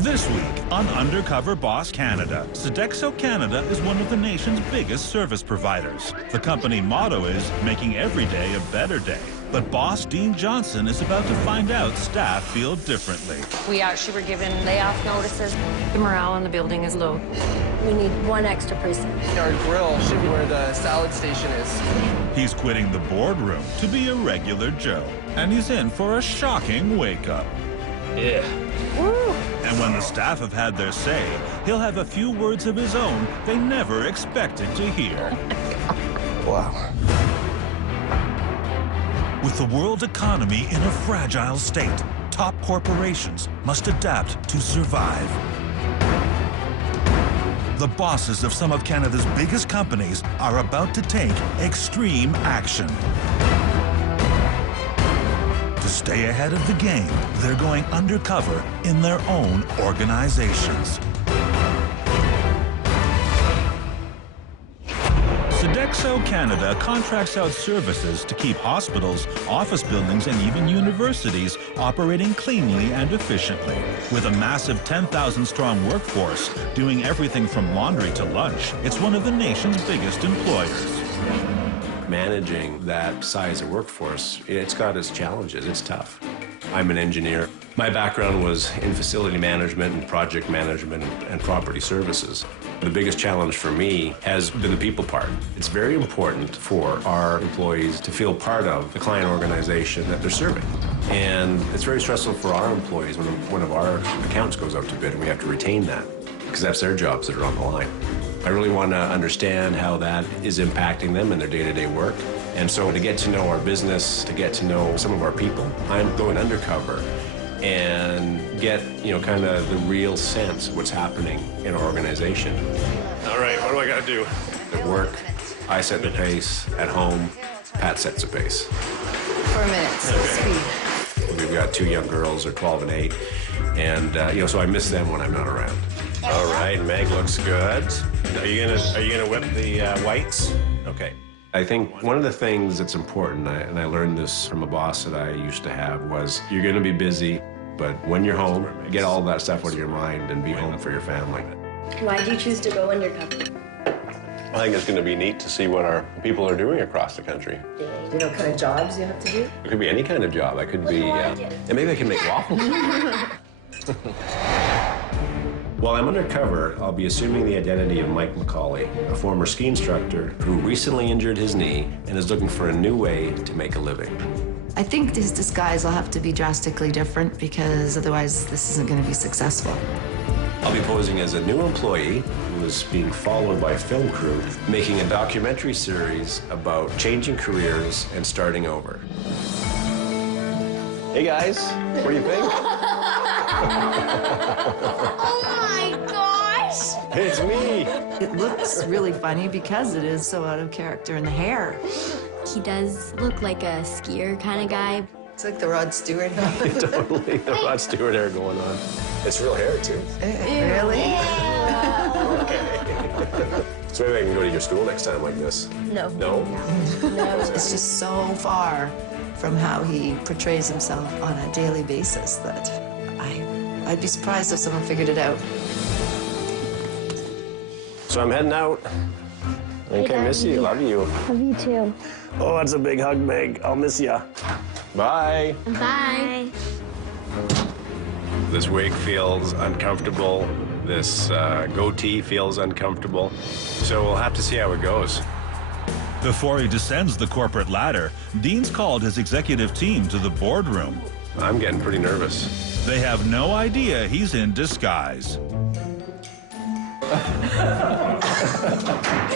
This week on Undercover Boss Canada, Sodexo Canada is one of the nation's biggest service providers. The company motto is making every day a better day. But boss Dean Johnson is about to find out staff feel differently. We actually were given layoff notices. The morale in the building is low. We need one extra person. Our grill should be where the salad station is. He's quitting the boardroom to be a regular Joe. And he's in for a shocking wake-up. Yeah. Woo. And when the staff have had their say, he'll have a few words of his own they never expected to hear. Wow. With the world economy in a fragile state, top corporations must adapt to survive. The bosses of some of Canada's biggest companies are about to take extreme action. To stay ahead of the game, they're going undercover in their own organizations. Sodexo Canada contracts out services to keep hospitals, office buildings, and even universities operating cleanly and efficiently. With a massive 10,000-strong workforce doing everything from laundry to lunch, it's one of the nation's biggest employers. Managing that size of workforce, it's got its challenges. It's tough. I'm an engineer. My background was in facility management and project management and property services. The biggest challenge for me has been the people part. It's very important for our employees to feel part of the client organization that they're serving. And it's very stressful for our employees when one of our accounts goes out to bid and we have to retain that, because that's their jobs that are on the line. I really want to understand how that is impacting them in their day-to-day work. And so to get to know our business, to get to know some of our people, I'm going undercover and get, kind of the real sense of what's happening in our organization. All right, what do I got to do? At work, I set the pace. At home, Pat sets the pace. For a minute, so speed. We've got 2 young girls, they're 12 and 8, and so I miss them when I'm not around. All right, Meg looks good. Are you gonna whip the whites? Okay. I think one of the things that's important, and I learned this from a boss that I used to have, was you're gonna be busy, but when you're home, get all that stuff out of your mind and be home for your family. Why did you choose to go undercover? I think it's gonna be neat to see what our people are doing across the country. Do you know what kind of jobs you have to do? It could be any kind of job. I could be, and maybe I can make waffles. While I'm undercover, I'll be assuming the identity of Mike McCauley, a former ski instructor who recently injured his knee and is looking for a new way to make a living. I think his disguise will have to be drastically different because otherwise this isn't going to be successful. I'll be posing as a new employee who is being followed by a film crew, making a documentary series about changing careers and starting over. Hey guys, what do you think? Oh my gosh! It's me! It looks really funny because it is so out of character in the hair. He does look like a skier kind of guy. It's like the Rod Stewart. Totally, the Rod Stewart hair going on. It's real hair, too. Really? Okay. So maybe I can go to your school next time like this. No. No? No. It's just so far from how he portrays himself on a daily basis that I'd be surprised if someone figured it out. So I'm heading out. Okay, miss you. Love you. Love you too. Oh, that's a big hug, Meg. I'll miss ya. Bye. Bye. This wig feels uncomfortable. This goatee feels uncomfortable. So we'll have to see how it goes. Before he descends the corporate ladder, Dean's called his executive team to the boardroom. I'm getting pretty nervous. They have no idea he's in disguise.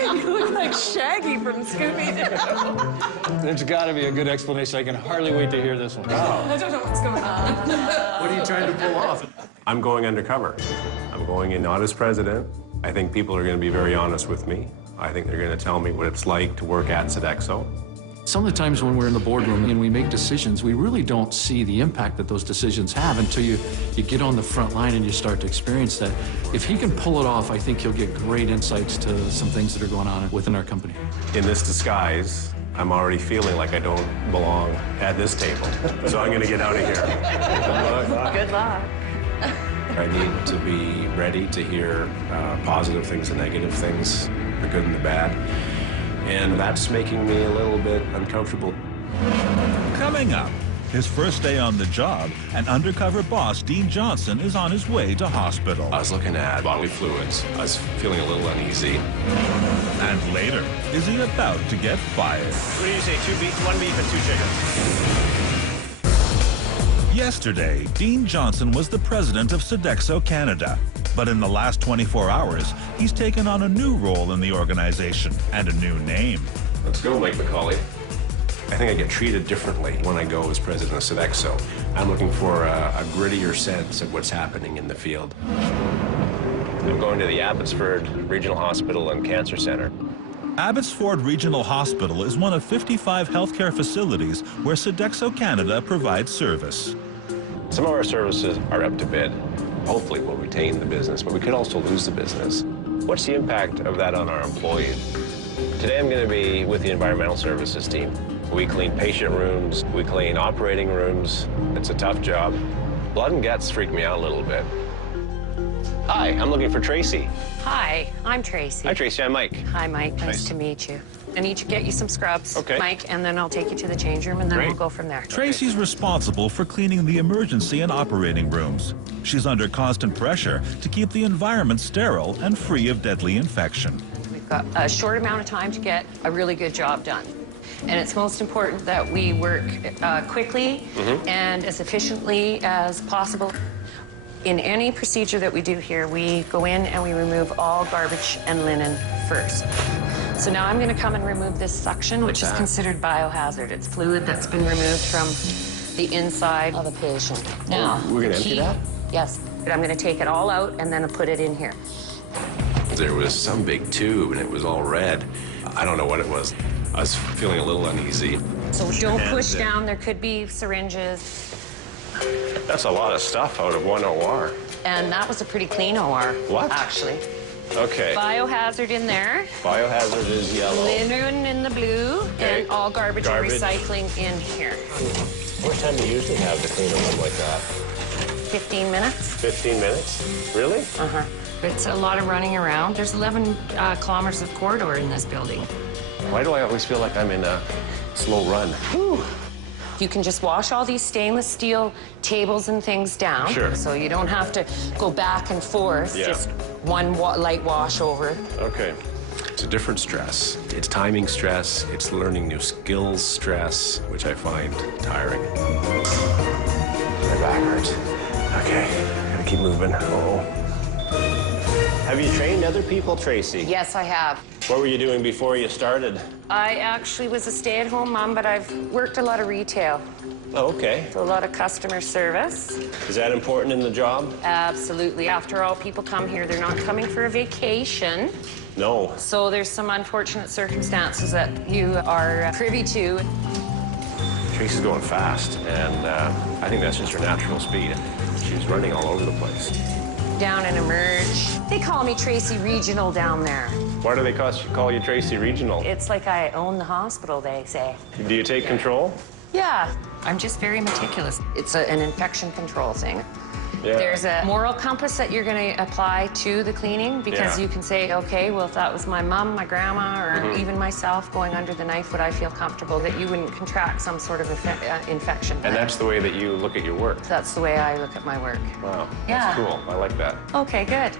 You look like Shaggy from Scooby-Doo. There's got to be a good explanation. I can hardly wait to hear this one. I don't know what's going on. What are you trying to pull off? I'm going undercover. I'm going in not as president. I think people are going to be very honest with me. I think they're going to tell me what it's like to work at Sodexo. Some of the times when we're in the boardroom and we make decisions, we really don't see the impact that those decisions have until you get on the front line and you start to experience that. If he can pull it off, I think he'll get great insights to some things that are going on within our company. In this disguise, I'm already feeling like I don't belong at this table. So I'm going to get out of here. Good luck. I need to be ready to hear positive things and negative things, the good and the bad. And that's making me a little bit uncomfortable. Coming up, his first day on the job, and undercover boss Dean Johnson is on his way to hospital. I was looking at bodily fluids. I was feeling a little uneasy. And later, is he about to get fired? What do you say, 2 beef, 1 beef, and 2 chicken? Yesterday, Dean Johnson was the president of Sodexo Canada. But in the last 24 hours, he's taken on a new role in the organization and a new name. Let's go, Mike McCauley. I think I get treated differently when I go as president of Sodexo. I'm looking for a grittier sense of what's happening in the field. I'm going to the Abbotsford Regional Hospital and Cancer Center. Abbotsford Regional Hospital is one of 55 healthcare facilities where Sodexo Canada provides service. Some of our services are up to bid. Hopefully we'll retain the business, but we could also lose the business. What's the impact of that on our employees? Today I'm going to be with the environmental services team. We clean patient rooms, we clean operating rooms. It's a tough job. Blood and guts freak me out a little bit. Hi, I'm looking for Tracy. Hi, I'm Tracy. Hi, Tracy, I'm Mike. Hi, Mike. Nice to meet you. I need to get you some scrubs, Okay. Mike, and then I'll take you to the change room, and then Great. we'll go from there. Tracy's responsible for cleaning the emergency and operating rooms. She's under constant pressure to keep the environment sterile and free of deadly infection. We've got a short amount of time to get a really good job done. And it's most important that we work quickly and as efficiently as possible. In any procedure that we do here, we go in and we remove all garbage and linen first. So now I'm going to come and remove this suction, which is considered biohazard. It's fluid that's been removed from the inside of a patient. Now, we're going to empty that? Yes. But I'm going to take it all out and then put it in here. There was some big tube and it was all red. I don't know what it was. I was feeling a little uneasy. So don't push down. There could be syringes. That's a lot of stuff out of one OR. And that was a pretty clean OR. What? Actually. Okay. Biohazard in there. Biohazard is yellow. Linen in the blue. Okay. And all garbage and recycling in here. What time do you usually have to clean a room like that? 15 minutes. 15 minutes? Really? Uh-huh. It's a lot of running around. There's 11 kilometers of corridor in this building. Why do I always feel like I'm in a slow run? Whew. You can just wash all these stainless steel tables and things down. Sure. So you don't have to go back and forth. Yeah. Just one light wash over. Okay. It's a different stress. It's timing stress. It's learning new skills stress, which I find tiring. My back hurts. Okay, gotta keep moving. Uh-oh. Have you trained other people, Tracy? Yes, I have. What were you doing before you started? I actually was a stay-at-home mom, but I've worked a lot of retail. Oh, okay. So a lot of customer service. Is that important in the job? Absolutely. After all, people come here, they're not coming for a vacation. No. So there's some unfortunate circumstances that you are privy to. Tracy's going fast, and I think that's just her natural speed. She's running all over the place. Down and emerge. They call me Tracy Regional down there. Why do they call you Tracy Regional? It's like I own the hospital, they say. Do you take control? Yeah, I'm just very meticulous. It's an infection control thing. Yeah. There's a moral compass that you're going to apply to the cleaning because you can say, okay, well, if that was my mom, my grandma, or even myself going under the knife, would I feel comfortable that you wouldn't contract some sort of infection? And that's the way that you look at your work? That's the way I look at my work. Wow, Yeah. that's cool. I like that. Okay, good.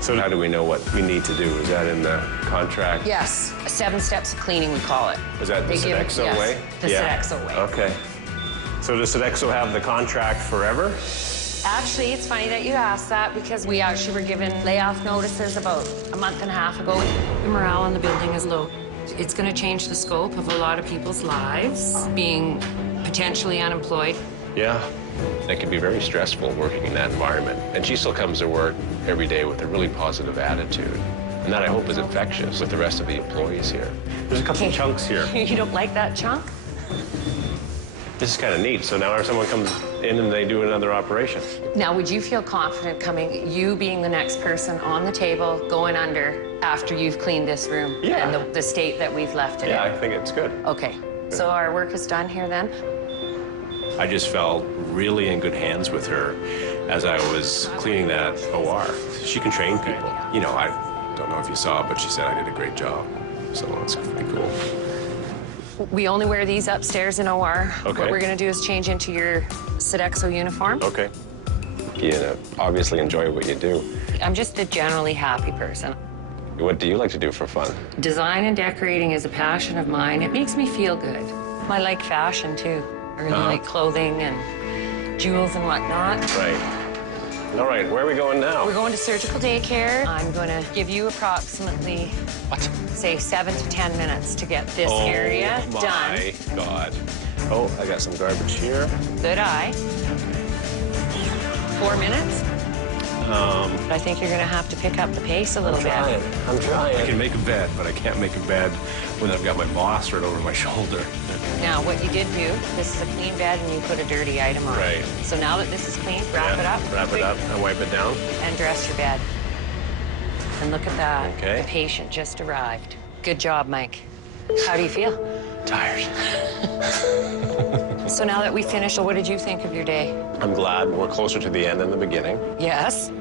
So how do we know what we need to do? Is that in the contract? Yes, 7 steps of cleaning, we call it. Is that the They give- Sodexo yes, way? the Sodexo way. Okay. So does Sodexo have the contract forever? Actually, it's funny that you asked that because we actually were given layoff notices about a month and a half ago. The morale in the building is low. It's going to change the scope of a lot of people's lives, being potentially unemployed. Yeah. It can be very stressful working in that environment. And she still comes to work every day with a really positive attitude. And that, I hope, is infectious with the rest of the employees here. There's a couple of chunks here. You don't like that chunk? This is kind of neat. So now if someone comes in and they do another operation. Now, would you feel confident coming, you being the next person on the table, going under after you've cleaned this room Yeah. and the state that we've left it Yeah, in? I think it's good. Okay, so our work is done here then? I just felt really in good hands with her. as I was cleaning that OR. She can train people. You know, I don't know if you saw, but she said I did a great job. So it's pretty cool. We only wear these upstairs in OR. Okay. What we're going to do is change into your Sodexo uniform. Okay. You obviously enjoy what you do. I'm just a generally happy person. What do you like to do for fun? Design and decorating is a passion of mine. It makes me feel good. I like fashion, too. I really like clothing and jewels and whatnot. Right. All right, where are we going now? We're going to surgical daycare. I'm going to give you approximately, say, 7 to 10 minutes to get this area done. Oh, my God. Oh, I got some garbage here. Good eye. 4 minutes. I think you're going to have to pick up the pace a little bit. I'm trying. I can make a bed, but I can't make a bed when I've got my boss right over my shoulder. Now, what you did do, this is a clean bed, and you put a dirty item on. Right. So now that this is clean, wrap it up. Wrap it up and wipe it down. And dress your bed. And look at that. Okay. The patient just arrived. Good job, Mike. How do you feel? Tired. So now that we finished, what did you think of your day? I'm glad we're closer to the end than the beginning. Yes.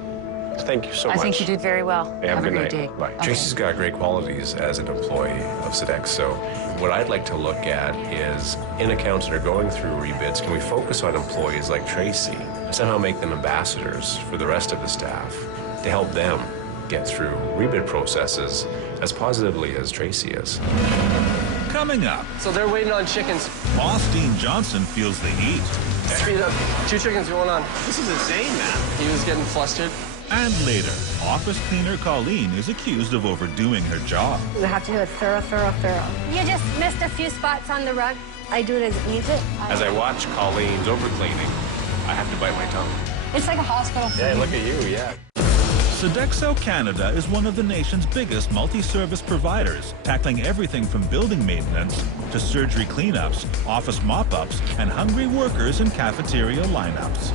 Thank you so much. I think you did very well. Hey, have a a good great night. day. Bye. Okay. Tracy's got great qualities as an employee of Sodexo. What I'd like to look at is, in accounts that are going through rebids, can we focus on employees like Tracy, somehow make them ambassadors for the rest of the staff to help them get through rebid processes as positively as Tracy is. Coming up, So they're waiting on chickens. Boss Dean Johnson feels the heat. Speed up. 2 chickens going on. This is insane, man. He was getting flustered. And later, office cleaner Colleen is accused of overdoing her job. You have to do it thorough. You just missed a few spots on the rug. I do it as it needs it. As I watch Colleen's overcleaning, I have to bite my tongue. It's like a hospital. Yeah, look at you, yeah. Sodexo Canada is one of the nation's biggest multi-service providers, tackling everything from building maintenance to surgery cleanups, office mop-ups, and hungry workers in cafeteria lineups.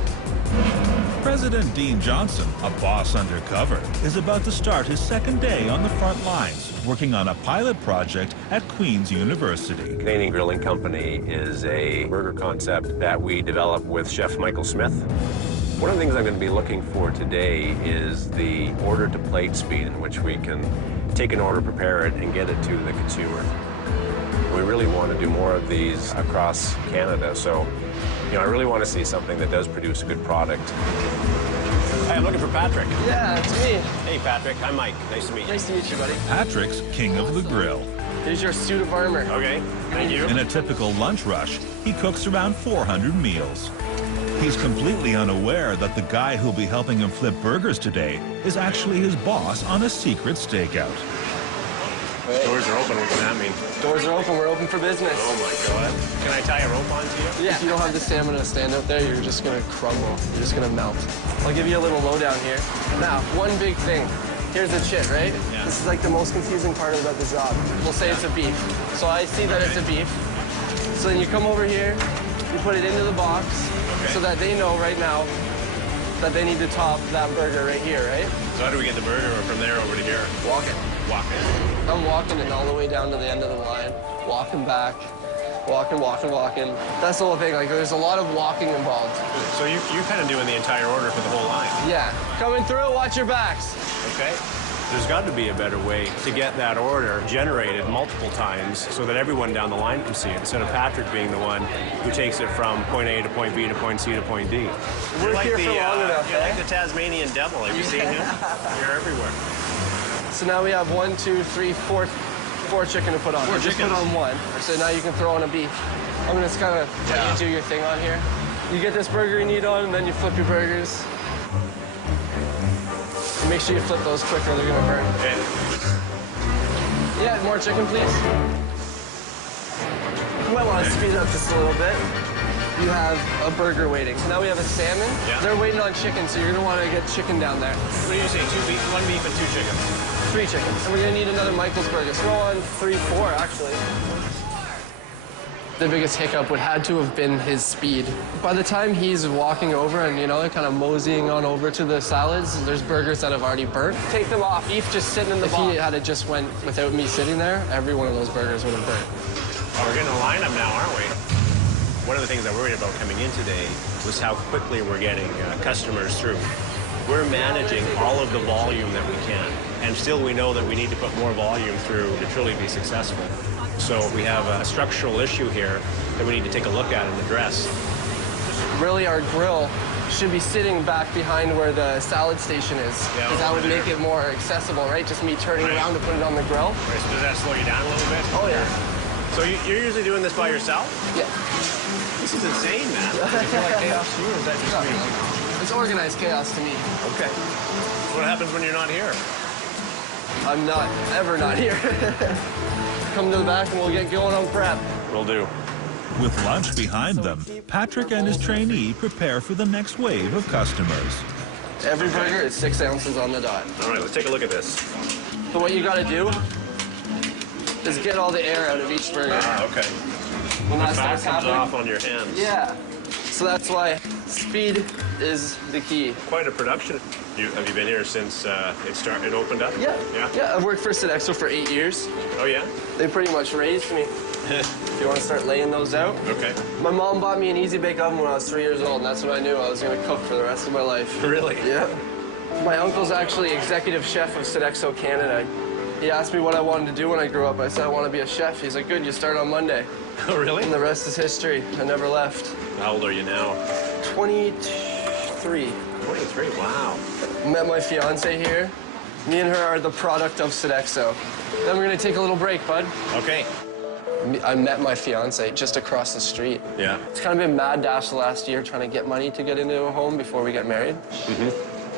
President Dean Johnson, a boss undercover, is about to start his second day on the front lines, working on a pilot project at Queen's University. Canadian Grilling Company is a burger concept that we developed with Chef Michael Smith. One of the things I'm going to be looking for today is the order-to-plate speed in which we can take an order, prepare it, and get it to the consumer. We really want to do more of these across Canada, so I really want to see something that does produce a good product. Hey, I'm looking for Patrick. Yeah, it's me. Hey, Patrick. I'm Mike. Nice to meet you. Nice to meet you, buddy. Patrick's king of the grill. Here's your suit of armor. Okay, thank you. In a typical lunch rush, he cooks around 400 meals. He's completely unaware that the guy who'll be helping him flip burgers today is actually his boss on a secret stakeout. Doors are open. What can that mean? Doors are open. We're open for business. Oh, my God. Can I tie a rope onto you? Yeah. If you don't have the stamina to stand out there, you're just going to crumble. You're just going to melt. I'll give you a little lowdown here. Now, one big thing. Here's the chit, right? Yeah. This is like the most confusing part about the job. We'll say it's a beef. So I see that it's a beef. So then you come over here, you put it into the box so that they know right now that they need to top that burger right here, right? So how do we get the burger from there over to here? Walking. Walking. I'm walking it all the way down to the end of the line, walking back, walking. That's the whole thing. Like, there's a lot of walking involved. So you're kind of doing the entire order for the whole line? Yeah. Coming through, watch your backs. Okay. There's got to be a better way to get that order generated multiple times so that everyone down the line can see it, instead of Patrick being the one who takes it from point A to point B to point C to point D. We're like here for long enough, You're like the Tasmanian devil. Have you seen him? You're everywhere. So now we have 1, 2, 3, 4 chicken to put on. Four Just put chickens. on 1. So now you can throw on a beef. I'm gonna just kind of let you do your thing on here. You get this burger you need on, and then you flip your burgers. And make sure you flip those quick or they're gonna burn. Okay. Yeah, more chicken, please. You might want to speed up just a little bit. You have a burger waiting. So now we have a salmon. Yeah. They're waiting on chicken, so you're gonna want to get chicken down there. What do you say? 2 beef, 1 beef, and 2 chickens. 3 chickens. And we're gonna need another Michael's burger. Throw on 3, 4, actually. The biggest hiccup would had to have been his speed. By the time he's walking over and, kind of moseying on over to the salads, there's burgers that have already burnt. Take them off. Beef just sitting in the box. If he had it just went without me sitting there, every one of those burgers would have burnt. Oh, we're getting a lineup now, aren't we? One of the things I worried about coming in today was how quickly we're getting customers through. We're managing all of the volume that we can, and still we know that we need to put more volume through to truly be successful. So we have a structural issue here that we need to take a look at and address. Really, our grill should be sitting back behind where the salad station is, because that would make it more accessible, right? Just me turning around to put it on the grill. Right, so does that slow you down a little bit? Oh, yeah. So you're usually doing this by yourself? Yeah. This is insane, man. Does it feel like chaos to you, or is that just me? It's organized chaos to me. Okay. What happens when you're not here? I'm not ever not here. Come to the back and we'll get going on prep. Will do. With lunch behind them, Patrick and his trainee prepare for the next wave of customers. Every burger is 6 ounces on the dot. All right, let's take a look at this. So what you got to do is get all the air out of each burger. Ah, okay. When that The fat starts comes happening, off on your hands. yeah. So that's why speed is the key. Quite a production. Have you been here since it opened up? Yeah. Yeah? Yeah, I've worked for Sodexo for 8 years. Oh, yeah? They pretty much raised me. If you want to start laying those out. Okay. My mom bought me an Easy Bake Oven when I was 3 years old, and that's when I knew I was going to cook for the rest of my life. Really? Yeah. My uncle's actually executive chef of Sodexo Canada. He asked me what I wanted to do when I grew up. I said, I want to be a chef. He's like, good, you start on Monday. Oh, really? And the rest is history. I never left. How old are you now? 23. 23, wow. Met my fiance here. Me and her are the product of Sodexo. Then we're going to take a little break, bud. Okay. I met my fiance just across the street. Yeah. It's kind of been mad dash the last year trying to get money to get into a home before we get married.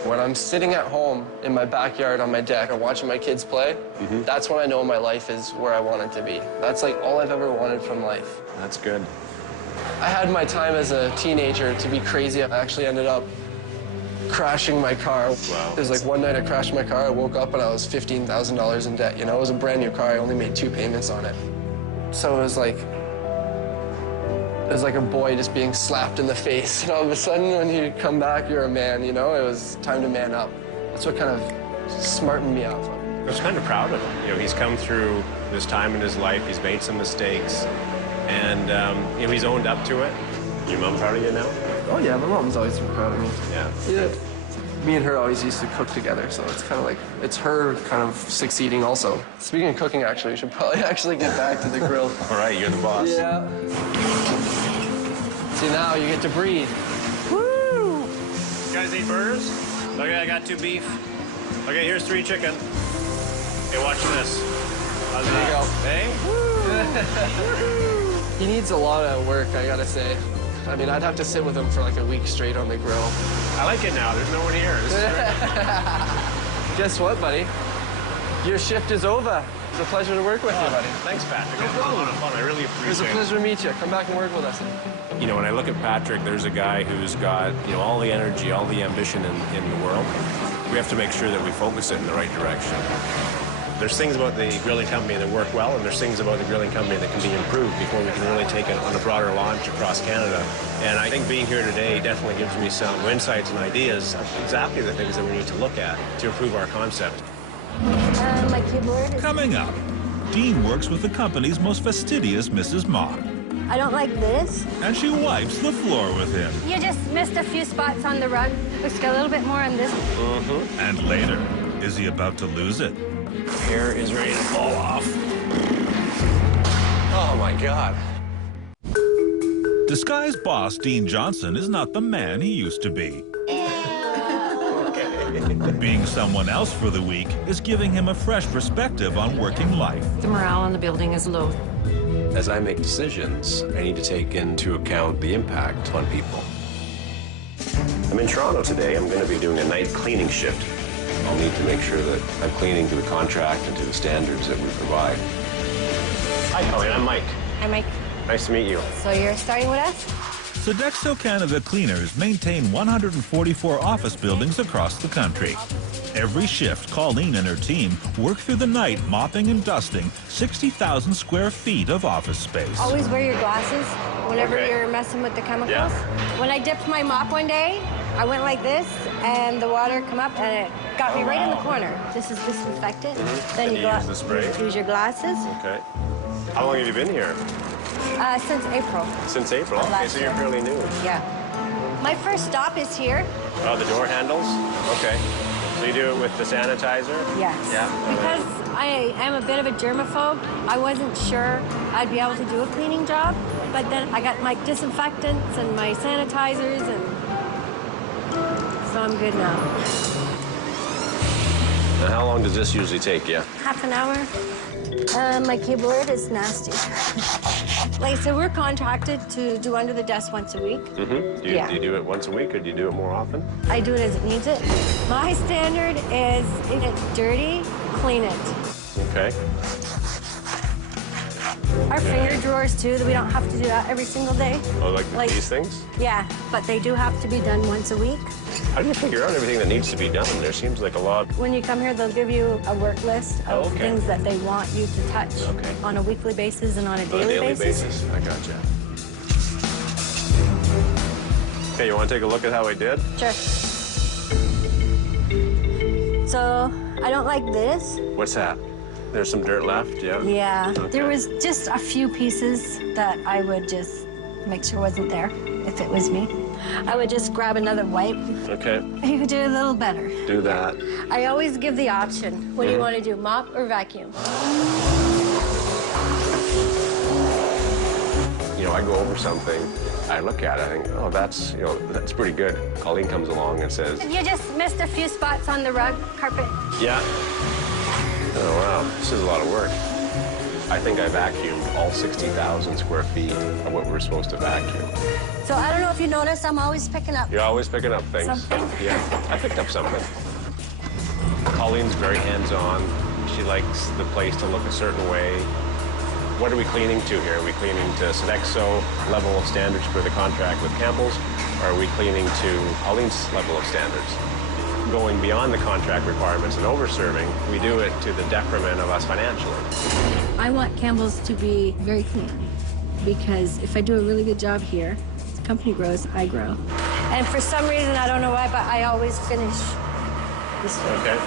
When I'm sitting at home in my backyard on my deck and watching my kids play, that's when I know my life is where I want it to be. That's like all I've ever wanted from life. That's good. I had my time as a teenager to be crazy. I actually ended up crashing my car. Wow. It was like one night I crashed my car, I woke up and I was $15,000 in debt. You know, it was a brand new car, I only made 2 payments on it. So it was like a boy just being slapped in the face. And all of a sudden, when you come back, you're a man, you know? It was time to man up. That's what kind of smartened me up. I was kind of proud of him. You know, he's come through this time in his life, he's made some mistakes, and you know, he's owned up to it. Your mom proud of you now? Oh yeah, my mom's always been proud of me. Yeah. Yeah. Me and her always used to cook together, so it's kind of like, it's her kind of succeeding also. Speaking of cooking, actually, we should probably actually get back to the grill. All right, you're the boss. Yeah. See, now you get to breathe. Woo! You guys eat burgers? Okay, I got 2 beef. Okay, here's 3 chicken. Okay, watch this. How's There you that? go. Hey? He needs a lot of work, I gotta say. I mean, I'd have to sit with him for like a week straight on the grill. I like it now. There's no one here. This is great. Guess what, buddy? Your shift is over. It's a pleasure to work with you, buddy. Thanks, Patrick. No problem. A lot of fun. I really It was a appreciate it. pleasure to meet you. Come back and work with us. You know, when I look at Patrick, there's a guy who's got, you know, all the energy, all the ambition in the world. We have to make sure that we focus it in the right direction. There's things about the grilling company that work well, and there's things about the grilling company that can be improved before we can really take it on a broader launch across Canada. And I think being here today definitely gives me some insights and ideas of exactly the things that we need to look at to improve our concept. My keyboard is... Coming up, Dean works with the company's most fastidious Mrs. Mott, I don't like this. and she wipes the floor with him. You just missed a few spots on the rug. Let's get a little bit more on this. And later, is he about to lose it? Hair is ready to fall off. Oh my God. Disguised boss Dean Johnson is not the man he used to be. Being someone else for the week is giving him a fresh perspective on working life. The morale in the building is low. As I make decisions, I need to take into account the impact on people. I'm in Toronto today. I'm going to be doing a night cleaning shift. I'll need to make sure that I'm cleaning to the contract and to the standards that we provide. Hi, Colleen. I'm Mike. Hi, Mike. Nice to meet you. So you're starting with us? Sodexo Canada cleaners maintain 144 office buildings across the country. Every shift, Colleen and her team work through the night mopping and dusting 60,000 square feet of office space. Always wear your glasses whenever Okay. you're messing with the chemicals. Yeah. When I dipped my mop one day, I went like this, and the water come up, and it got me right in the corner. This is disinfectant. Then And you you go use the spray? use your glasses. Okay. How long have you been here? Since April. Since April. Okay, Last so you're year. fairly new. Yeah. My first stop is here. Oh, the door handles? Okay. So you do it with the sanitizer? Yes. Yeah. Because I am a bit of a germaphobe, I wasn't sure I'd be able to do a cleaning job. But then I got my disinfectants and my sanitizers, and so I'm good now. And how long does this usually take you? Half an hour. My keyboard is nasty. Like I said, we're contracted to do under the desk once a week. Mm-hmm. Do you do it once a week, or do you do it more often? I do it as it needs it. My standard is if it's dirty, clean it. Okay. Our finger drawers, too, that we don't have to do that every single day. Oh, like these things? Yeah, but they do have to be done once a week. How do you figure out everything that needs to be done? There seems like a lot. When you come here, they'll give you a work list of things that they want you to touch on a weekly basis and on a daily basis. I gotcha. Okay, you want to take a look at how I did? Sure. So, I don't like this. What's that? There's some dirt left, yeah? Yeah. Okay. There was just a few pieces that I would just make sure wasn't there if it was me. I would just grab another wipe. Okay. You could do it a little better. Do that. I always give the option. What do you want to do, mop or vacuum? You know, I go over something, I look at it, I think, oh, that's that's pretty good. Colleen comes along and says, You just missed a few spots on the rug carpet. yeah. Oh, wow, this is a lot of work. I think I vacuumed all 60,000 square feet of what we're supposed to vacuum. So I don't know if you noticed, I'm always picking up. You're always picking up things. Something? Yeah, I picked up something. Colleen's very hands-on. She likes the place to look a certain way. What are we cleaning to here? Are we cleaning to Sodexo level of standards for the contract with Campbell's? Or are we cleaning to Colleen's level of standards? Going beyond the contract requirements and over-serving, we do it to the detriment of us financially. I want Campbell's to be very clean, because if I do a really good job here, the company grows, I grow. And for some reason, I don't know why, but I always finish this way. Okay.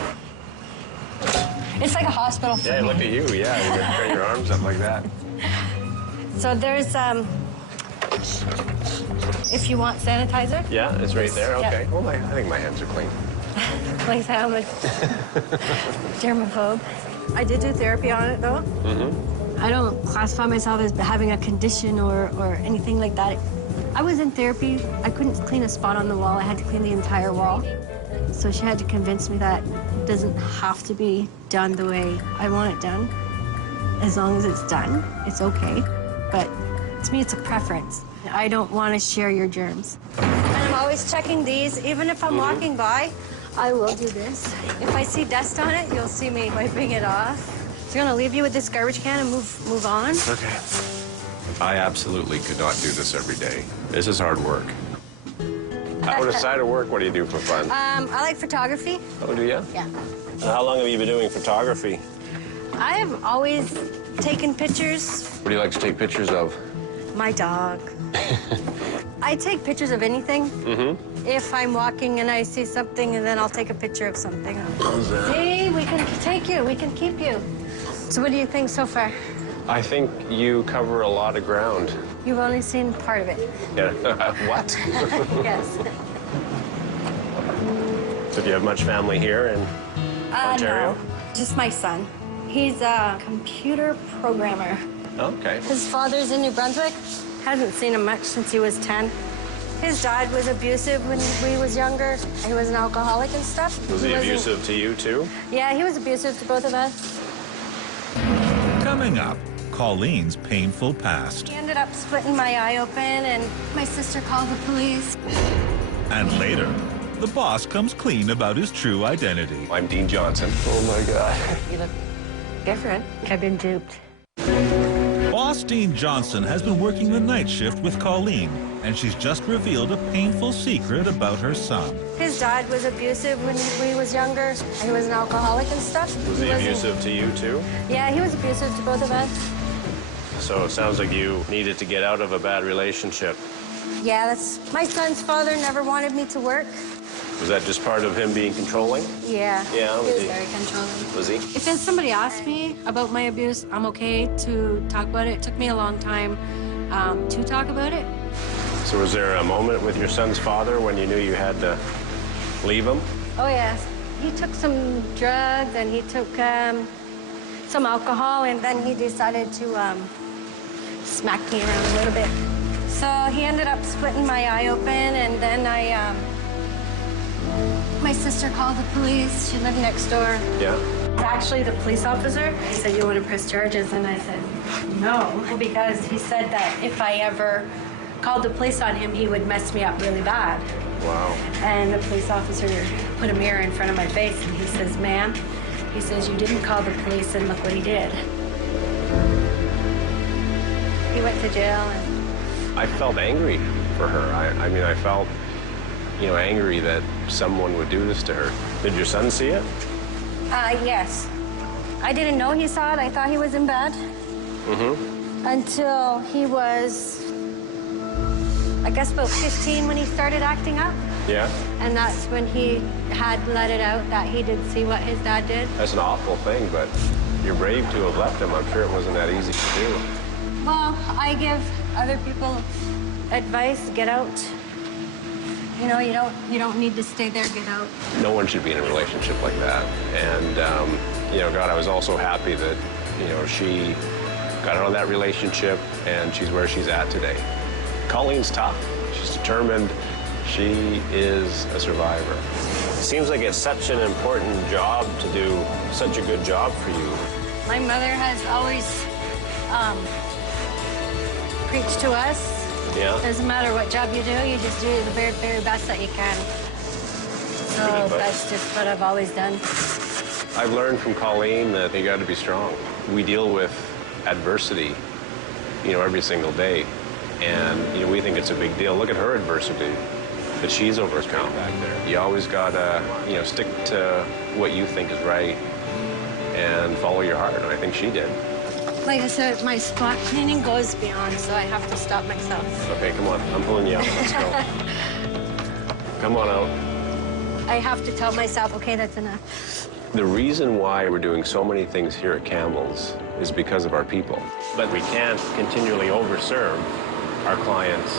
It's like a hospital for Yeah, me. look at you, yeah. You got your arms up like that. So there's, if you want sanitizer. Yeah, it's right there, okay. Yep. Well, I think my hands are clean. Like I said, I'm a germaphobe. I did do therapy on it, though. I don't classify myself as having a condition or anything like that. I was in therapy. I couldn't clean a spot on the wall. I had to clean the entire wall. So she had to convince me that it doesn't have to be done the way I want it done. As long as it's done, it's okay. But to me, it's a preference. I don't want to share your germs. And I'm always checking these. Even if I'm walking by, I will do this. If I see dust on it, you'll see me wiping it off. So I'm gonna leave you with this garbage can and move on. Okay. I absolutely could not do this every day. This is hard work. Outside of work, what do you do for fun? I like photography. Oh, do you? Yeah. How long have you been doing photography? I have always taken pictures. What do you like to take pictures of? My dog. I take pictures of anything. If I'm walking and I see something, and then I'll take a picture of something. See, we can take you. We can keep you. So what do you think so far? I think you cover a lot of ground. You've only seen part of it. Yeah. What? Yes. So do you have much family here in Ontario? No, just my son. He's a computer programmer. Okay. His father's in New Brunswick. Hasn't seen him much since he was 10. His dad was abusive when we was younger. He was an alcoholic and stuff. Was he wasn't- abusive to you, too? Yeah, he was abusive to both of us. Coming up, Colleen's painful past. He ended up splitting my eye open, and my sister called the police. And later, the boss comes clean about his true identity. I'm Dean Johnson. Oh, my God. You look different. I've been duped. Boss Dean Johnson has been working the night shift with Colleen, and she's just revealed a painful secret about her son. His dad was abusive when we was younger. He was an alcoholic and stuff. Was he wasn't- abusive to you, too? Yeah, he was abusive to both of us. So it sounds like you needed to get out of a bad relationship. Yeah, my son's father never wanted me to work. Was that just part of him being controlling? Yeah. Yeah, He was was he? very controlling. Was he? If somebody asked me about my abuse, I'm okay to talk about it. It took me a long time to talk about it. So was there a moment with your son's father when you knew you had to leave him? Oh, yes. He took some drugs and he took some alcohol, and then he decided to smack me around a little bit. So he ended up splitting my eye open, and then my sister called the police. She lived next door. Yeah. Actually, the police officer, he said, "You want to press charges?" And I said, "No," because he said that if I ever called the police on him, he would mess me up really bad. Wow. And the police officer put a mirror in front of my face, and he says, "Ma'am," he says, "you didn't call the police, and look what he did." He went to jail, and I felt angry for her. I mean, I felt, angry that someone would do this to her. Did your son see it? Yes. I didn't know he saw it. I thought he was in bed. Mm-hmm. Until he was, I guess, about 15 when he started acting up. Yeah. And that's when he had let it out that he did see what his dad did. That's an awful thing, but you're brave to have left him. I'm sure it wasn't that easy to do. Well, I give other people advice, get out. You don't need to stay there, get out. No one should be in a relationship like that. And, God, I was also happy that, she got out of that relationship and she's where she's at today. Colleen's tough. She's determined. She is a survivor. It seems like it's such an important job to do, such a good job for you. My mother has always preached to us. Yeah. Doesn't matter what job you do, you just do the very, very best that you can. So that's just what I've always done. I've learned from Colleen that you got to be strong. We deal with adversity, every single day. And, we think it's a big deal. Look at her adversity that she's overcome back there. You always got to, stick to what you think is right and follow your heart. And I think she did. Like I said, my spot cleaning goes beyond, so I have to stop myself. Okay, come on. I'm pulling you out. Let's go. Come on out. I have to tell myself, okay, that's enough. The reason why we're doing so many things here at Campbell's is because of our people. But we can't continually overserve our clients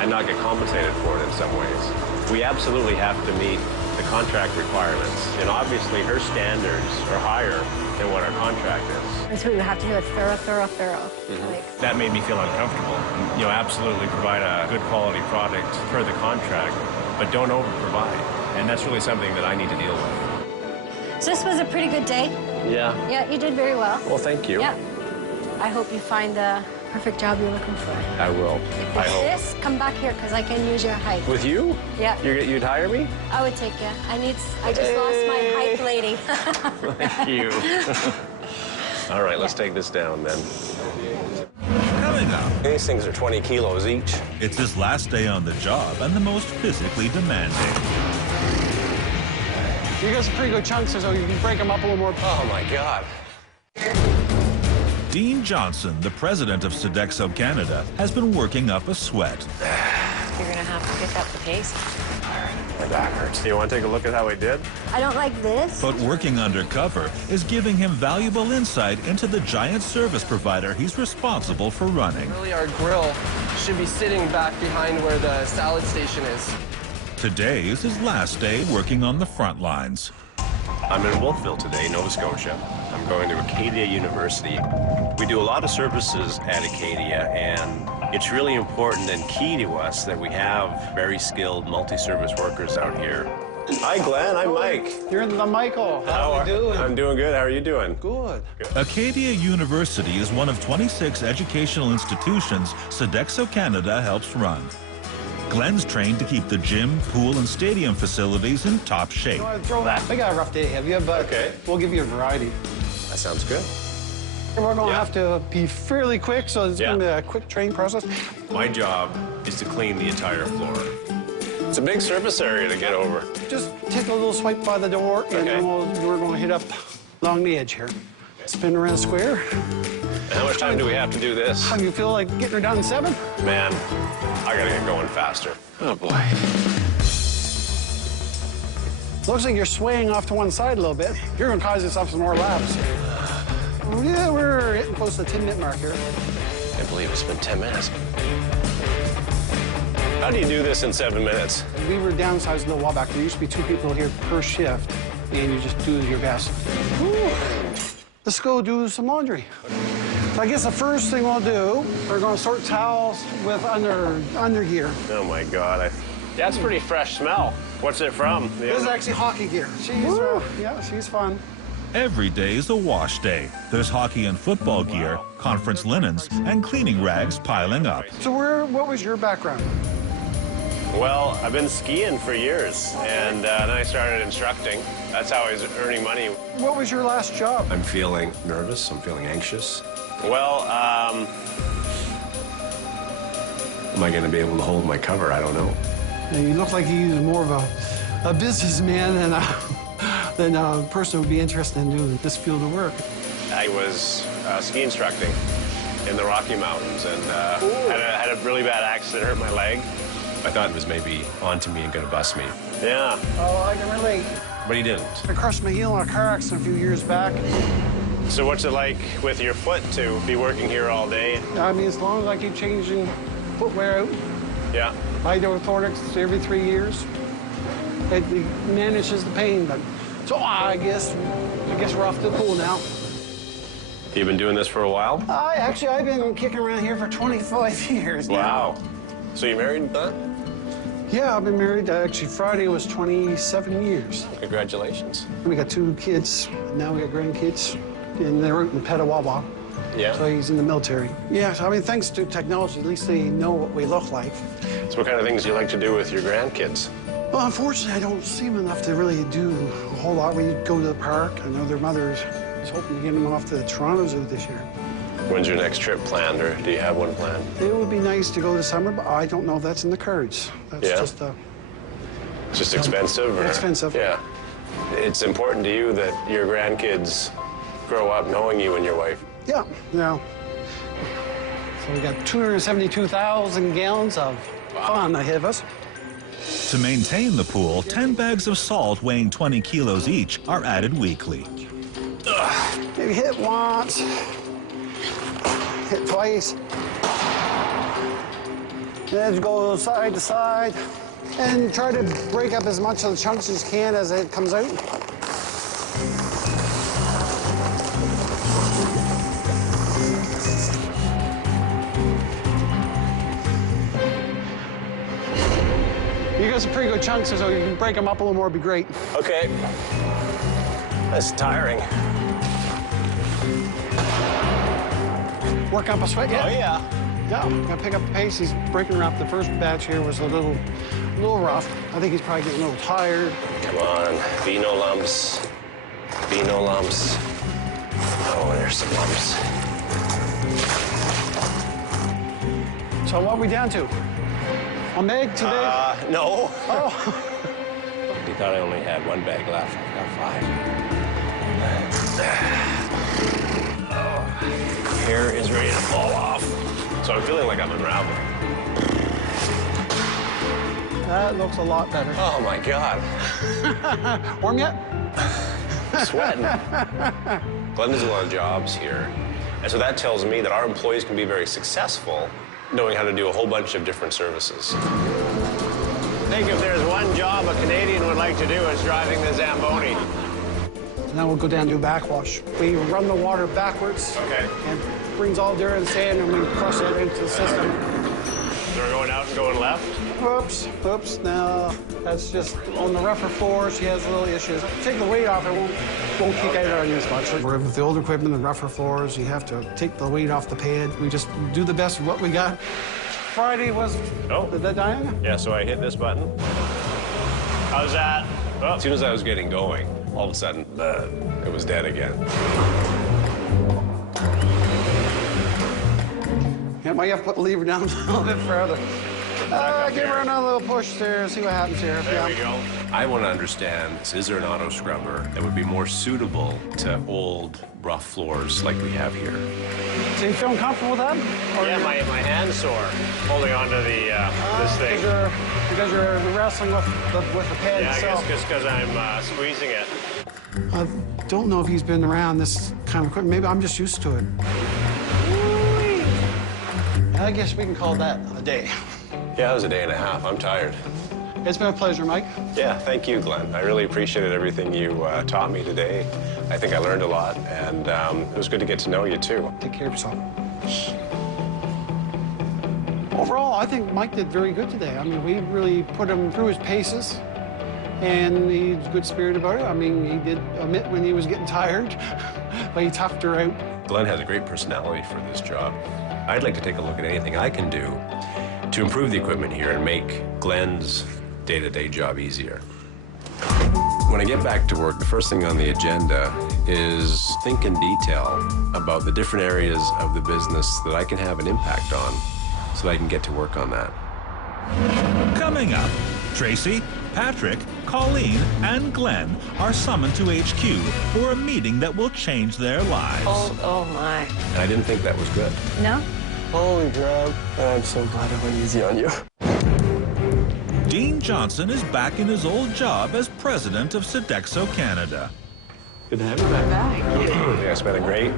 and not get compensated for it in some ways. We absolutely have to meet the contract requirements. And obviously her standards are higher than what our contract is. That's what we have to do. It's thorough, thorough, thorough. Mm-hmm. That made me feel uncomfortable. Absolutely provide a good quality product per the contract, but don't over-provide. And that's really something that I need to deal with. So this was a pretty good day. Yeah. Yeah, you did very well. Well, thank you. Yeah. I hope you find the perfect job you're looking for. I will. If it's this, come back here, because I can use your height. With you? Yeah. You'd hire me? I would take you. I just lost my height lady. Thank you. All right, let's take this down then. Coming up, These things are 20 kilos each. it's his last day on the job and the most physically demanding. You got some pretty good chunks, so you can break them up a little more. Oh, my God. Dean Johnson, the president of Sodexo Canada, has been working up a sweat. You're going to have to pick up the pace. My back hurts. Do you want to take a look at how I did? I don't like this. But working undercover is giving him valuable insight into the giant service provider he's responsible for running. Really, our grill should be sitting back behind where the salad station is. Today is his last day working on the front lines. I'm in Wolfville today, Nova Scotia. I'm going to Acadia University. We do a lot of services at Acadia, and it's really important and key to us that we have very skilled multi-service workers out here. Hi, Glenn. I'm Mike. You're the Michael. How are you doing? I'm doing good. How are you doing? Good. Acadia University is one of 26 educational institutions Sodexo Canada helps run. Glenn's trained to keep the gym, pool, and stadium facilities in top shape. Throw that. We got a rough day ahead of you, but we'll give you a variety. That sounds good. We're going to have to be fairly quick, so it's going to be a quick training process. My job is to clean the entire floor. It's a big surface area to get over. Just take a little swipe by the door, and then we're going to hit up along the edge here. Spin around square. How much time do we have to do this? How do you feel like getting her done in 7? Man, I gotta get going faster. Oh, boy. Looks like you're swaying off to one side a little bit. You're going to cause yourself some more laps. Yeah, we're getting close to the 10-minute mark here. I can't believe it's been 10 minutes. How do you do this in 7 minutes? We were downsizing a little while back. There used to be 2 people here per shift, and you just do your best. Woo. Let's go do some laundry. So I guess the first thing we'll do, we're going to sort towels with under gear. Oh my God, that's pretty fresh smell. What's it from? This is actually hockey gear. She's fun. Every day is a wash day. There's hockey and football gear, conference linens, and cleaning rags piling up. So what was your background? Well, I've been skiing for years, and then I started instructing. That's how I was earning money. What was your last job? I'm feeling nervous. I'm feeling anxious. Well, Am I going to be able to hold my cover? I don't know. You look like he's more of a businessman than a person who would be interested in doing this field of work. I was ski instructing in the Rocky Mountains, and had a really bad accident, hurt my leg. I thought it was maybe onto me and going to bust me. Yeah. Oh, I can relate. But he didn't. I crushed my heel in a car accident a few years back. So what's it like with your foot to be working here all day? I mean, as long as I keep changing footwear out. Yeah. I do orthotics every 3 years. It manages the pain, but so I guess we're off to the pool now. You've been doing this for a while? I've been kicking around here for 25 years now. Wow. So you married, huh? Yeah, I've been married. Actually, Friday was 27 years. Congratulations. We got 2 kids. Now we got grandkids, and they're out in Petawawa. Yeah. So he's in the military. Yeah, so I mean, thanks to technology, at least they know what we look like. So what kind of things do you like to do with your grandkids? Well, unfortunately, I don't see them enough to really do a whole lot. We go to the park. I know their mother is hoping to get them off to the Toronto Zoo this year. When's your next trip planned, or do you have one planned? It would be nice to go this summer, but I don't know if that's in the cards. That's just It's just expensive? Or? Expensive. Yeah. It's important to you that your grandkids grow up knowing you and your wife. Yeah. So we got 272,000 gallons of fun ahead of us. To maintain the pool, 10 bags of salt weighing 20 kilos each are added weekly. Maybe hit once, hit twice. Then go side to side and try to break up as much of the chunks as you can as it comes out. You got some pretty good chunks, so you can break them up a little more, would be great. Okay. That's tiring. Work up a sweat yet? Oh, yeah. Yeah, gotta pick up the pace. He's breaking her up. The first batch here was a little rough. I think he's probably getting a little tired. Come on, be no lumps. Be no lumps. Oh, there's some lumps. So what are we down to? A meg today? No. Oh. He thought I only had 1 bag left. I got 5. Hair is ready to fall off. So I'm feeling like I'm unraveling. That looks a lot better. Oh, my God. Warm yet? Sweating. Glenn does a lot of jobs here. And so that tells me that our employees can be very successful knowing how to do a whole bunch of different services. I think if there's one job a Canadian would like to do, it's driving the Zamboni. Now we'll go down and do backwash. We run the water backwards. Okay. And brings all dirt and sand, and we flush it into the system. So we're going out and going left? Oops, no. That's just on the rougher floor, she has little issues. Take the weight off, it won't kick out on you as much. With the older equipment and rougher floors, you have to take the weight off the pad. We just do the best of what we got. Friday was... Oh. Did that die on you? Yeah, so I hit this button. How's that? Oh. As soon as I was getting going, all of a sudden, it was dead again. Yeah, might have to put the lever down a little bit further. Give her another little push there, see what happens here. There we go. I want to understand, is there an auto scrubber that would be more suitable to old, rough floors like we have here? So you feeling comfortable with that? Or Yeah, my hand's sore holding onto the this thing. Because you're wrestling with the pad Yeah, itself. I guess just because I'm squeezing it. I don't know if he's been around this kind of equipment. Maybe I'm just used to it. I guess we can call that a day. Yeah, it was a day and a half. I'm tired. It's been a pleasure, Mike. Yeah, thank you, Glenn. I really appreciated everything you taught me today. I think I learned a lot, and it was good to get to know you, too. Take care of yourself. Overall, I think Mike did very good today. I mean, we really put him through his paces, and he's good spirit about it. I mean, he did admit when he was getting tired, but he toughed her out. Glenn has a great personality for this job. I'd like to take a look at anything I can do to improve the equipment here and make Glenn's day-to-day job easier. When I get back to work, the first thing on the agenda is think in detail about the different areas of the business that I can have an impact on so that I can get to work on that. Coming up, Tracy, Patrick, Colleen, and Glenn are summoned to HQ for a meeting that will change their lives. Oh my. And I didn't think that was good. No? Holy crap. I'm so glad I went easy on you. Dean Johnson is back in his old job as president of Sodexo Canada. Good to have you back. I spent a great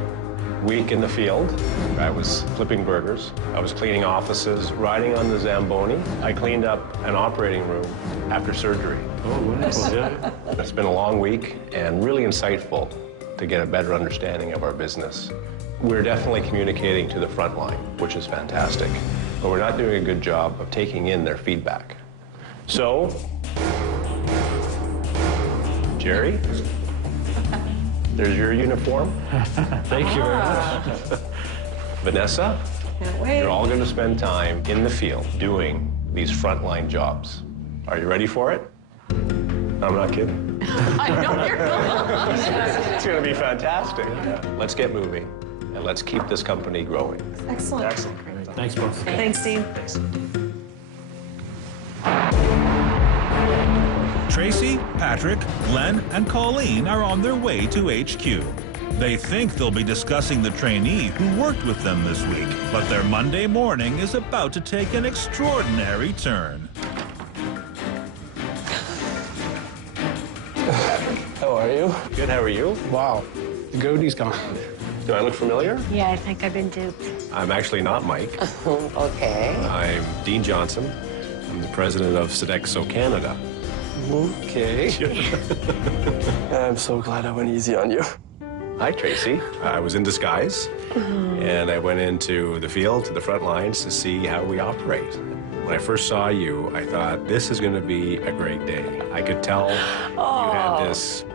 week in the field. I was flipping burgers. I was cleaning offices, riding on the Zamboni. I cleaned up an operating room after surgery. Oh, wonderful, yeah. It's been a long week and really insightful to get a better understanding of our business. We're definitely communicating to the front line, which is fantastic, but we're not doing a good job of taking in their feedback. So, Jerry, there's your uniform. Thank you very much. Vanessa, you're all going to spend time in the field doing these frontline jobs. Are you ready for it? I'm not kidding. I know you're not. It's going to be fantastic. Let's get moving, and let's keep this company growing. Excellent. Excellent. Thanks, both. Thanks, Dean. Tracy, Patrick, Glenn, and Colleen are on their way to HQ. They think they'll be discussing the trainee who worked with them this week, but their Monday morning is about to take an extraordinary turn. How are you? Good, how are you? Wow, the goatee's gone. Do I look familiar? Yeah, I think I've been duped. I'm actually not Mike. Okay. I'm Dean Johnson. I'm the president of Sodexo Canada. Okay. I'm so glad I went easy on you. Hi, Tracy. I was in disguise, and I went into the field, to the front lines, to see how we operate. When I first saw you, I thought, this is going to be a great day. I could tell you had this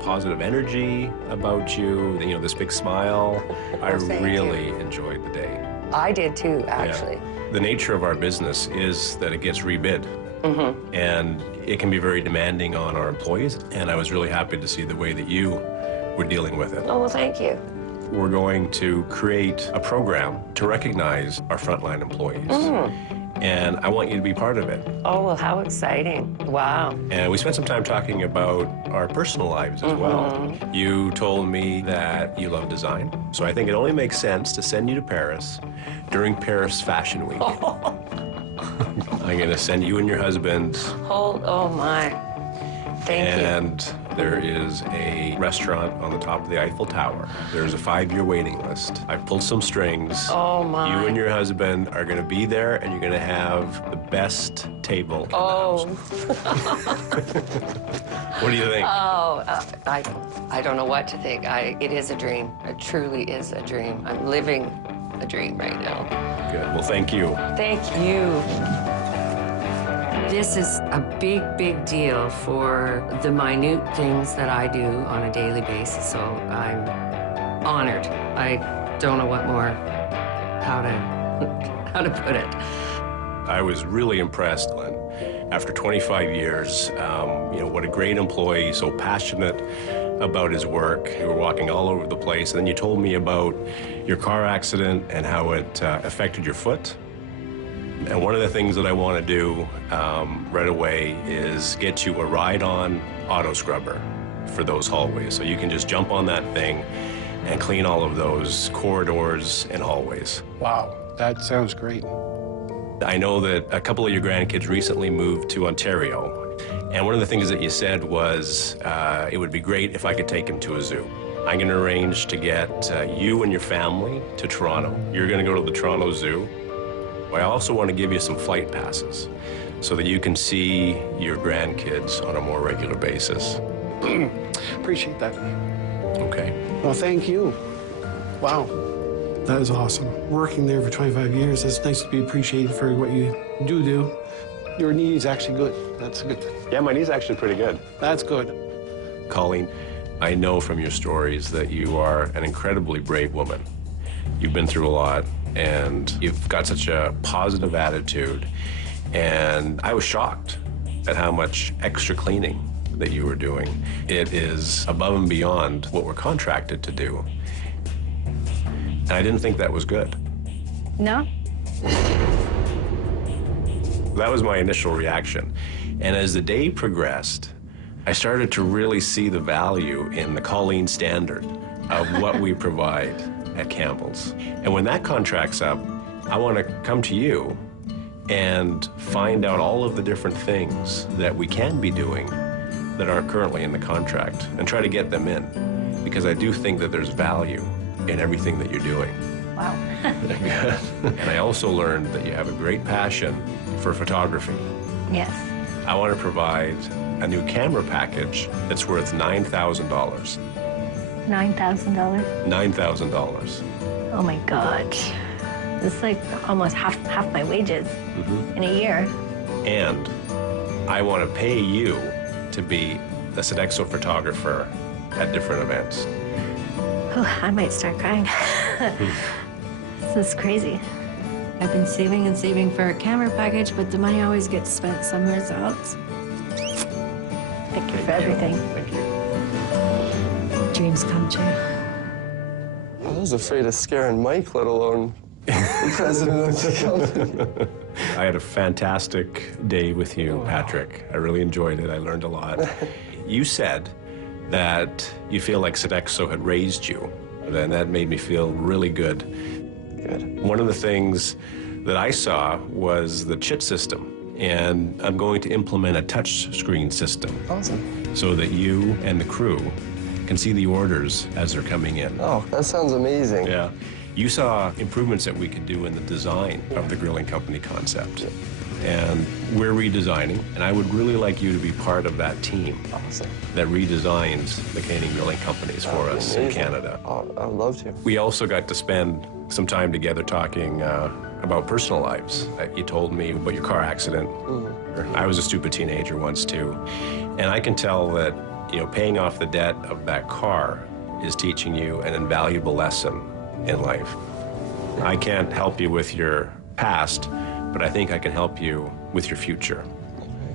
positive energy about you, this big smile. I really enjoyed the day. I did too, actually. Yeah. The nature of our business is that it gets rebid. And it can be very demanding on our employees, and I was really happy to see the way that you were dealing with it. Oh, well, thank you. We're going to create a program to recognize our frontline employees. And I want you to be part of it. Oh, well, how exciting. Wow. And we spent some time talking about our personal lives as well. You told me that you love design, so I think it only makes sense to send you to Paris during Paris Fashion Week. I'm going to send you and your husband. Oh my. Thank you. And there is a restaurant on the top of the Eiffel Tower. There's a 5-year waiting list. I've pulled some strings. Oh my. You and your husband are going to be there, and you're going to have the best table in the house. What do you think? Oh, I don't know what to think. It is a dream. It truly is a dream. I'm living a dream right now. Good. Well, thank you. Thank you. This is a big, big deal for the minute things that I do on a daily basis, so I'm honored. I don't know what more, how to put it. I was really impressed, Glenn. After 25 years, what a great employee, so passionate about his work. You were walking all over the place, and then you told me about your car accident and how it affected your foot. And one of the things that I want to do right away is get you a ride-on auto scrubber for those hallways. So you can just jump on that thing and clean all of those corridors and hallways. Wow, that sounds great. I know that a couple of your grandkids recently moved to Ontario. And one of the things that you said was it would be great if I could take them to a zoo. I'm going to arrange to get you and your family to Toronto. You're going to go to the Toronto Zoo. I also want to give you some flight passes so that you can see your grandkids on a more regular basis. Appreciate that. Okay. Well, thank you. Wow. That is awesome. Working there for 25 years, it's nice to be appreciated for what you do. Your knee is actually good. That's a good thing. Yeah, my knee's actually pretty good. That's good. Colleen, I know from your stories that you are an incredibly brave woman. You've been through a lot, and you've got such a positive attitude. And I was shocked at how much extra cleaning that you were doing. It is above and beyond what we're contracted to do. And I didn't think that was good. No? That was my initial reaction. And as the day progressed, I started to really see the value in the Colleen standard of what we provide at Campbell's. And when that contract's up, I want to come to you and find out all of the different things that we can be doing that aren't currently in the contract and try to get them in, because I do think that there's value in everything that you're doing. Wow. And I also learned that you have a great passion for photography. Yes. I want to provide a new camera package that's worth $9,000. $9,000? $9,000. Oh my God. It's like almost half my wages in a year. And I want to pay you to be a Sodexo photographer at different events. Oh, I might start crying. This is crazy. I've been saving and saving for a camera package, but the money always gets spent somewhere else. Thank you for everything. Thank you. Dreams come true. I was afraid of scaring Mike, let alone the president of the company. I had a fantastic day with you, Patrick. I really enjoyed it. I learned a lot. You said that you feel like Sodexo had raised you, and that made me feel really good. Good. One of the things that I saw was the chit system, and I'm going to implement a touch screen system. Awesome. So that you and the crew can see the orders as they're coming in. Oh, that sounds amazing. Yeah. You saw improvements that we could do in the design of the grilling company concept. And we're redesigning, and I would really like you to be part of that team. Awesome. That redesigns the Canadian grilling companies for us in Canada. Oh, I'd love to. We also got to spend some time together talking about personal lives. You told me about your car accident. I was a stupid teenager once too. And I can tell that, you know, paying off the debt of that car is teaching you an invaluable lesson in life. I can't help you with your past, but I think I can help you with your future.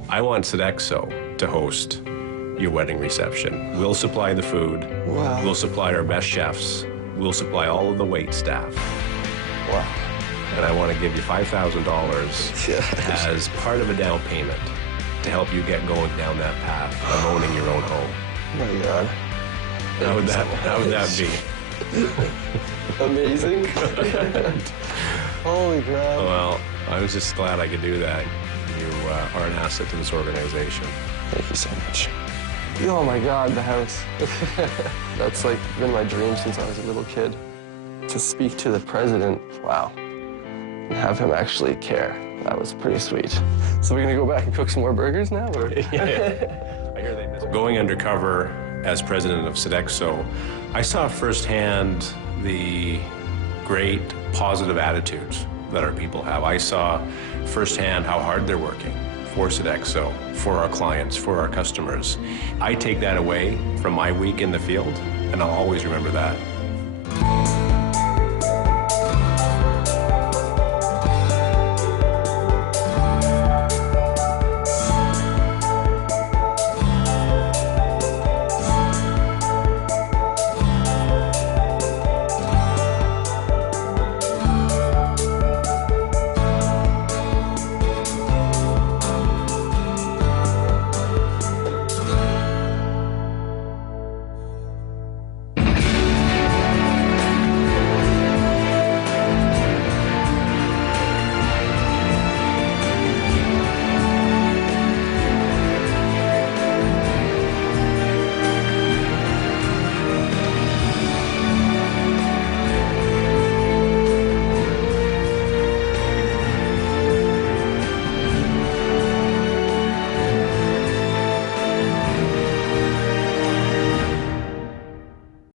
I want Sodexo to host your wedding reception. We'll supply the food. Wow. We'll supply our best chefs. We'll supply all of the wait staff. Wow. And I want to give you $5,000 as part of a down payment to help you get going down that path of owning your own home. Oh my God. How would that be? Amazing. Holy crap. Well, I was just glad I could do that. You are an asset to this organization. Thank you so much. Oh my God, the house. That's like been my dream since I was a little kid. To speak to the president, wow, and have him actually care. That was pretty sweet. So we're gonna go back and cook some more burgers now, or? Yeah. I hear they miss it. Going undercover as president of Sodexo, I saw firsthand the great positive attitudes that our people have. I saw firsthand how hard they're working for Sodexo, for our clients, for our customers. I take that away from my week in the field, and I'll always remember that.